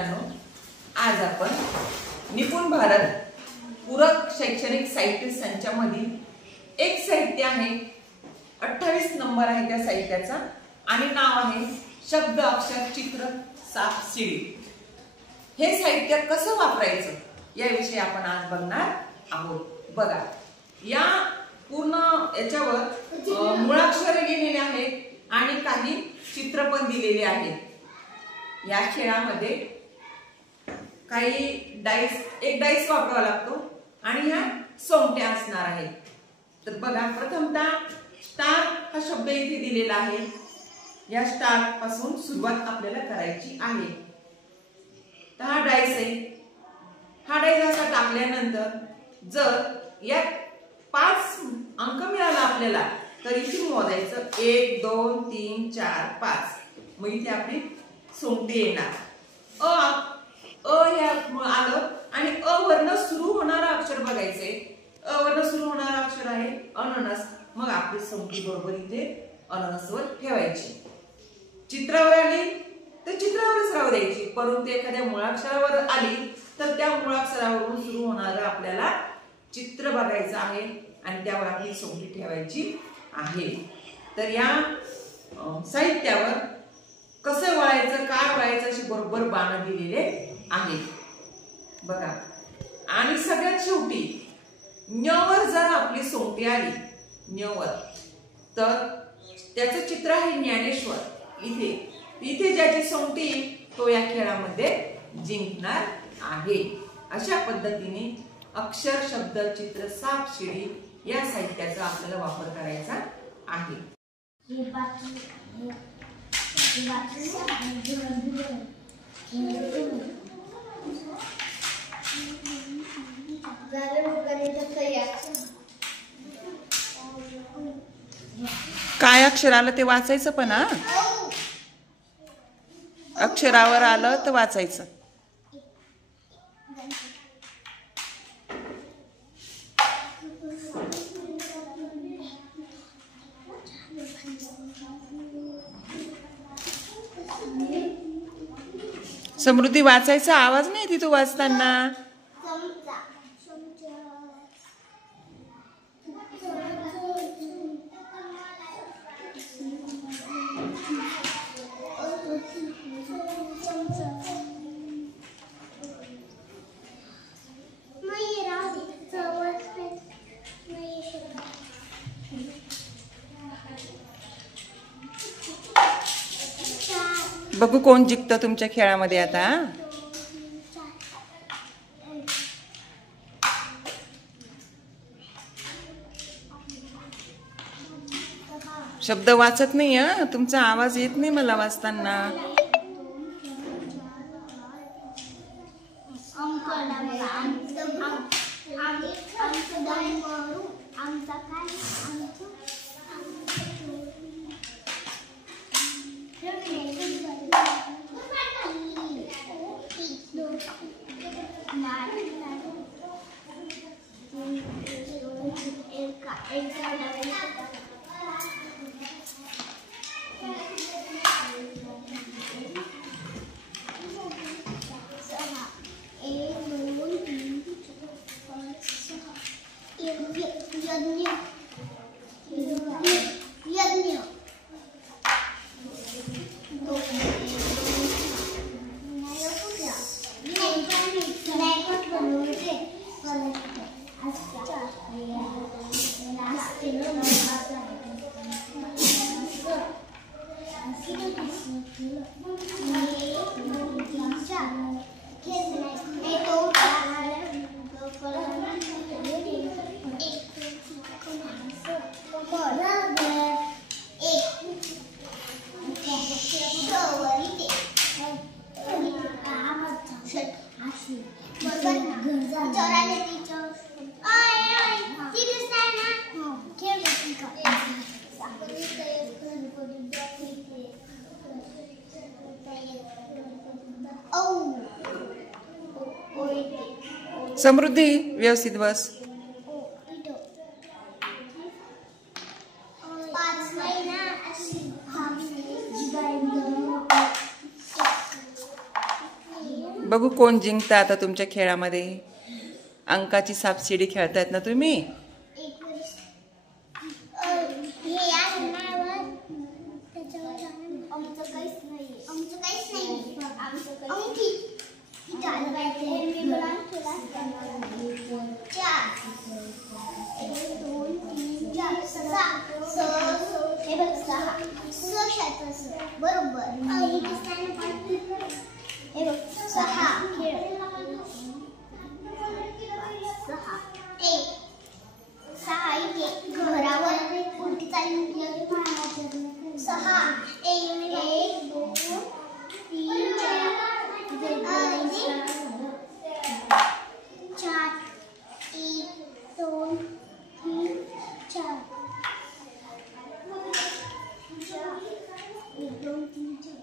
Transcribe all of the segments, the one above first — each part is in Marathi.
मुलांनो, आज आपण निपुण भारत पूरक शैक्षणिक साहित्य संचामधील एक साहित्य आहे, 28 नंबर आहे त्या साहित्याचा आणि नाव आहे शब्द अक्षर चित्र साप शिडी। हे साहित्य कसं वापरायचं याविषयी आपण आज बघणार आहोत। बघा, या पूर्ण याच्यावर मुळाक्षर लिहिलेले आहेत आणि काही चित्र पण दिलेले आहेत। या खेळामध्ये काही डाइस, एक डाइस वापरावा लागतो आणि ह्या सोंगट्या असणार आहेत। तर बघा, प्रथमतः स्टार हा शब्द इथे दिलेला आहे। या स्टार पासून सुरुवात आपल्याला करायची आहे। तर हा डाइस आहे। हा डाइस असा टाकल्यानंतर जर यात 5 अंक मिळाला आपल्याला तर इथे मोजायचं 1 2 3 4 5। मग इथे आपली सोंगटी येणार। अ हे आलं आणि अ वर्ण सुरू होणारा अक्षर बघायचंय। अ वर्ण सुरू होणारा अक्षर आहे अननस। मग आपली सोंगटी बरोबर इथे अननसवर ठेवायची। चित्रावर आली तर चित्रावरच राहू द्यायची, परंतु एखाद्या मुळाक्षरावर आली तर त्या मुळाक्षरावरून सुरू होणारं आपल्याला चित्र बघायचं आहे आणि त्यावर आपली सोंगटी ठेवायची आहे। तर या साहित्यावर कसं वळायचं, काय वळायचं अशी बरोबर बाण दिलेले आहेत। बघा, आणि सगळ्यात शेवटी ञ वर जर आपली सोंगटी आली, ञ वर, तर त्याचं चित्र आहे ज्ञानेश्वर। इथे ज्याची सोंगटी तो या खेळामध्ये जिंकणार आहे। अशा पद्धतीने अक्षर शब्द चित्र साप शिडी या साहित्याचा आपल्याला वापर करायचा आहे। काय अक्षर आलं ते वाचायचं, पण हा अक्षरावर आलं तर वाचायचं। समृद्धी, वाचायचा आवाज नाही येते तू वाचताना। बघू कोण जिंकतं तुमच्या खेळामध्ये आता। शब्द वाचत नाही हा, तुमचा आवाज येत नाही मला वाचताना। समृद्धी, व्यवस्थित बस। बघू कोण जिंकतं आता तुमच्या खेळामध्ये. अंकाची सापशिडी खेळतायत ना तुम्ही. बरोबर. सहा सहा इथे घरावर उलटी चालली. सहा एक दोन तीन चार. एक दोन तीन चार. एक दोन तीन चार.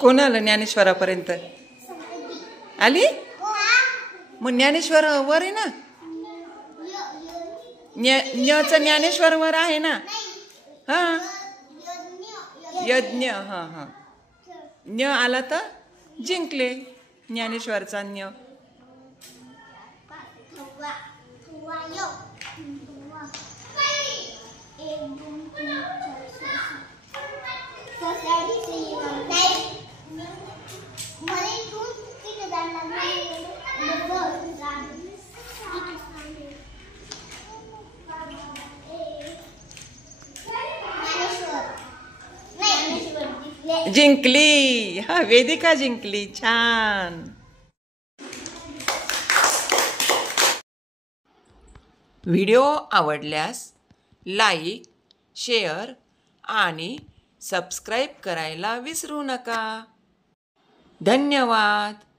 कोण आलं ज्ञानेश्वरापर्यंत? आली मग ज्ञानेश्वर वर आहे ना. न्यचं ज्ञानेश्वर वर आहे ना. हा यज्ञ. हा हा ज्ञ आला तर जिंकले ज्ञानेश्वरचा ज्ञ. जिंकली. हा वेदिका जिंकली. छान. व्हिडिओ आवडल्यास लाईक, शेअर आणि सबस्क्राईब करायला विसरू नका. धन्यवाद.